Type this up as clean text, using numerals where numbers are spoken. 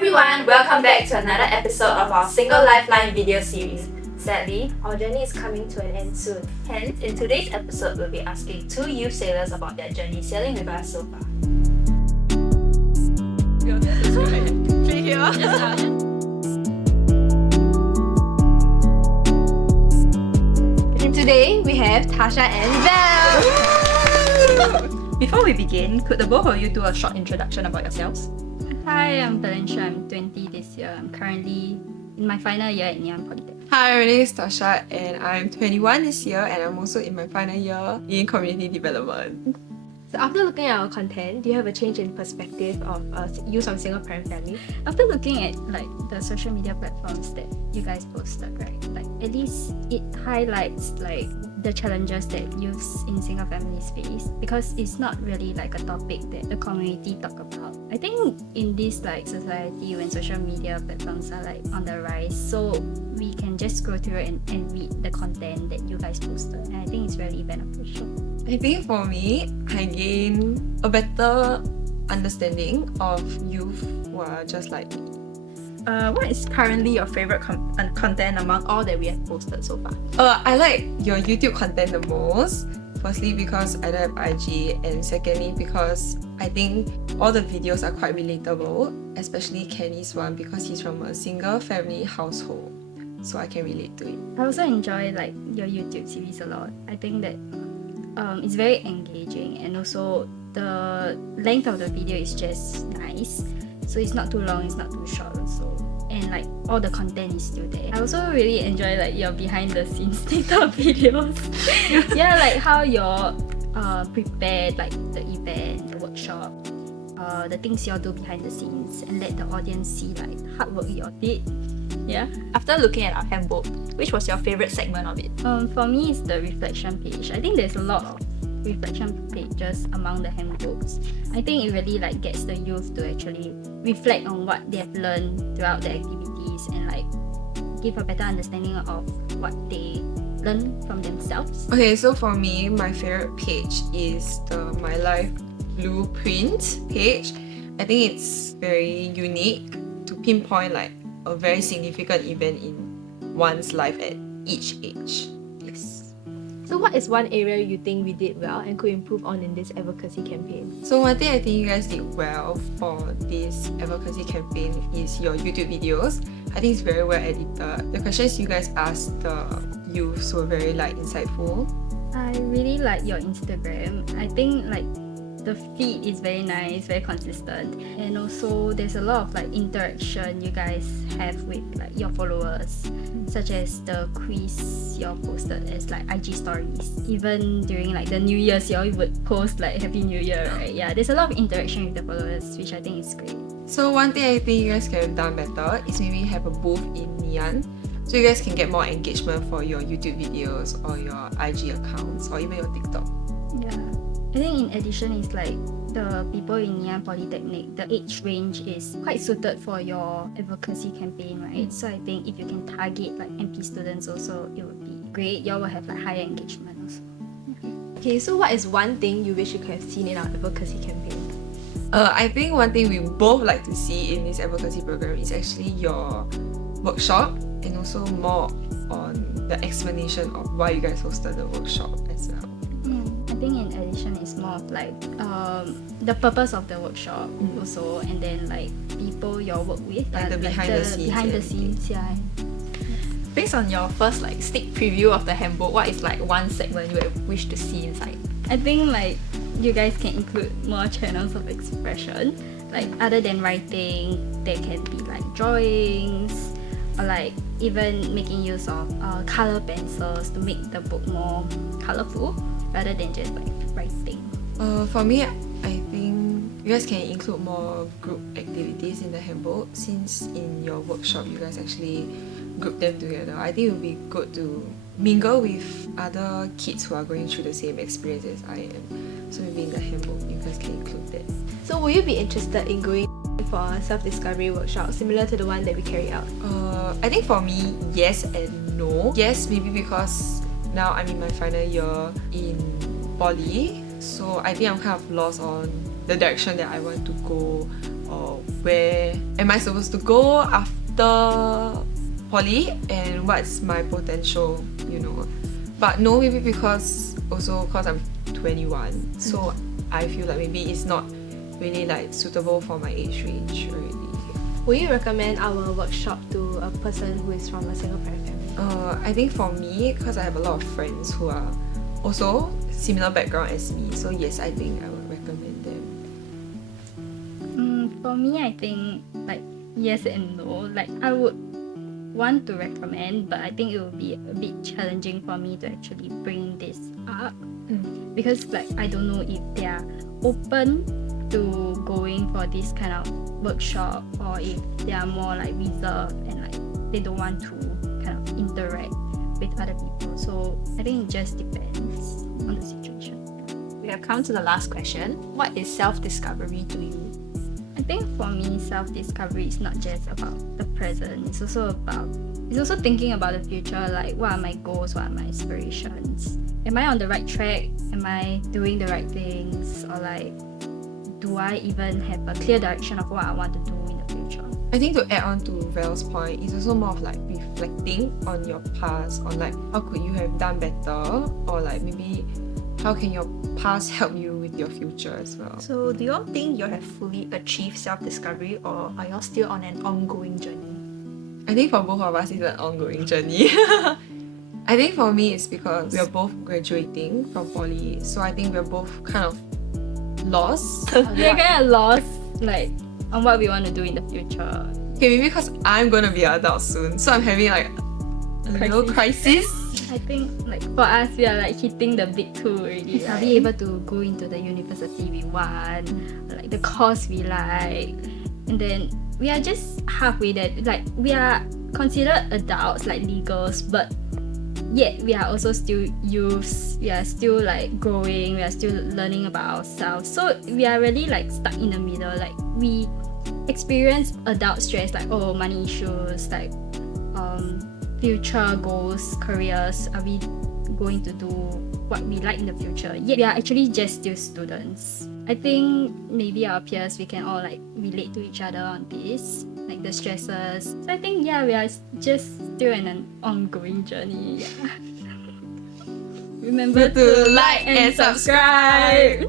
everyone, welcome back to another episode of our Single Lifeline video series. Sadly, Our journey is coming to an end soon. hence, in today's episode, we'll be asking two youth sailors about their journey sailing with us so far. And today we have Tasha and Val. Before we begin, could the both of you do a short introduction about yourselves? Hi, I'm Valencia. I'm 20 this year. I'm currently in my final year at Ngee Polytechnic. Hi, my name is Tasha and I'm 21 this year and I'm also in my final year in community development. So after looking at our content, do you have a change in perspective of use of single parent family? After looking at like the social media platforms that you guys posted, right? Like at least it highlights like the challenges that youths in single families face, because it's not really like a topic that the community talk about. I think in this like society when social media platforms are like on the rise, so we can just scroll through and read the content that you guys posted, and I think it's really beneficial. I think for me, I gain a better understanding of youth who are just like me. What is currently your favorite content among all that we have posted so far? I like your YouTube content the most. Firstly, because I don't have IG, and secondly, because I think all the videos are quite relatable, especially Kenny's one because he's from a single family household, so I can relate to it. I also enjoy like your YouTube series a lot. I think that it's very engaging, and also the length of the video is just nice. So it's not too long, it's not too short also. And like all the content is still there. I also really enjoy like your behind the scenes TikTok videos. Yeah, like how you're prepared like the event, the workshop, the things y'all do behind the scenes, and let the audience see like hard work y'all did. Yeah. After looking at our handbook, which was your favorite segment of it? For me, it's the reflection page. I think there's a lot of reflection pages among the handbooks. I think it really like gets the youth to actually reflect on what they have learned throughout the activities and like give a better understanding of what they learn from themselves. Okay, so for me, my favorite page is the My Life Blueprint page. I think it's very unique to pinpoint like a very significant event in one's life at each age. Yes. So what is one area you think we did well and could improve on in this advocacy campaign? So one thing I think you guys did well for this advocacy campaign is your YouTube videos. I think it's very well edited. The questions you guys asked the youths were very like insightful. I really like your Instagram. I think like the feed is very nice, very consistent, and also there's a lot of like interaction you guys have with like your followers, such as the quiz you all posted as like IG stories. Even during like the New Year's, you all would post like Happy New Year, right? Yeah, there's a lot of interaction with the followers, which I think is great. So one thing I think you guys can have done better is maybe have a booth in Ngee, so you guys can get more engagement for your YouTube videos or your IG accounts or even your TikTok. Yeah. I think in addition is like the people in Ngee Polytechnic, the age range is quite suited for your advocacy campaign, right? So I think if you can target like MP students also, it would be great. Y'all will have like higher engagement also. Okay, so what is one thing you wish you could have seen in our advocacy campaign? I think one thing we both like to see in this advocacy program is actually your workshop and also more on the explanation of why you guys hosted the workshop as well. I think in addition is more of like the purpose of the workshop also, and then like people you work with, Like the behind the scenes, behind the yeah. scenes, yeah. Based on your first like sneak preview of the handbook, what is like one segment you would wish to see inside? I think like you guys can include more channels of expression, like other than writing, there can be like drawings or like even making use of color pencils to make the book more colorful rather than just like writing. For me, I think you guys can include more group activities in the handbook, since in your workshop you guys actually group them together. I think it would be good to mingle with other kids who are going through the same experience as I am. So maybe in the handbook you guys can include that. So will you be interested in going for a self-discovery workshop similar to the one that we carry out? I think for me, yes and no. Yes, maybe because now I'm in my final year in poly, so I think I'm kind of lost on the direction that I want to go or where am I supposed to go after poly and what's my potential, you know. But no, maybe because I'm 21, so I feel like maybe it's not really like suitable for my age range already. Would you recommend our workshop to a person who is from a single parent family? I think for me, because I have a lot of friends who are also similar background as me, so yes, I think I would recommend them. For me, I think like yes and no. Like I would want to recommend, but I think it would be a bit challenging for me to actually bring this up because like I don't know if they are open to going for this kind of workshop or if they are more like reserved and like they don't want to kind of interact with other people. So I think it just depends on the situation. We have come to the last question. What is self-discovery to you? I think for me, self-discovery is not just about the present. It's also thinking about the future. Like, what are my goals? What are my aspirations? Am I on the right track? Am I doing the right things? Or like, do I even have a clear direction of what I want to do in the future? I think to add on to Val's point, it's also more of like reflecting on your past, on like how could you have done better, or like maybe how can your past help you with your future as well. So do you all think you have fully achieved self-discovery, or are you all still on an ongoing journey? I think for both of us it's an ongoing journey. I think for me it's because we are both graduating from poly, so I think we're both kind of lost. We're kind of lost, like, on what we want to do in the future. Okay, maybe because I'm gonna be an adult soon, so I'm having like a little crisis. I think like for us, we are like hitting the big two already. Are we able to go into the university we want, like the course we like, and then we are just halfway there. Like we are considered adults, like legals, but yet we are also still youths. We are still like growing. We are still learning about ourselves. So we are really like stuck in the middle. Like we experience adult stress, like money issues, like future goals, careers. Are we going to do what we like in the future? Yet we are actually just still students. I think maybe our peers, we can all like relate to each other on this, like the stresses. So I think we are just still in an ongoing journey. Remember to like and subscribe.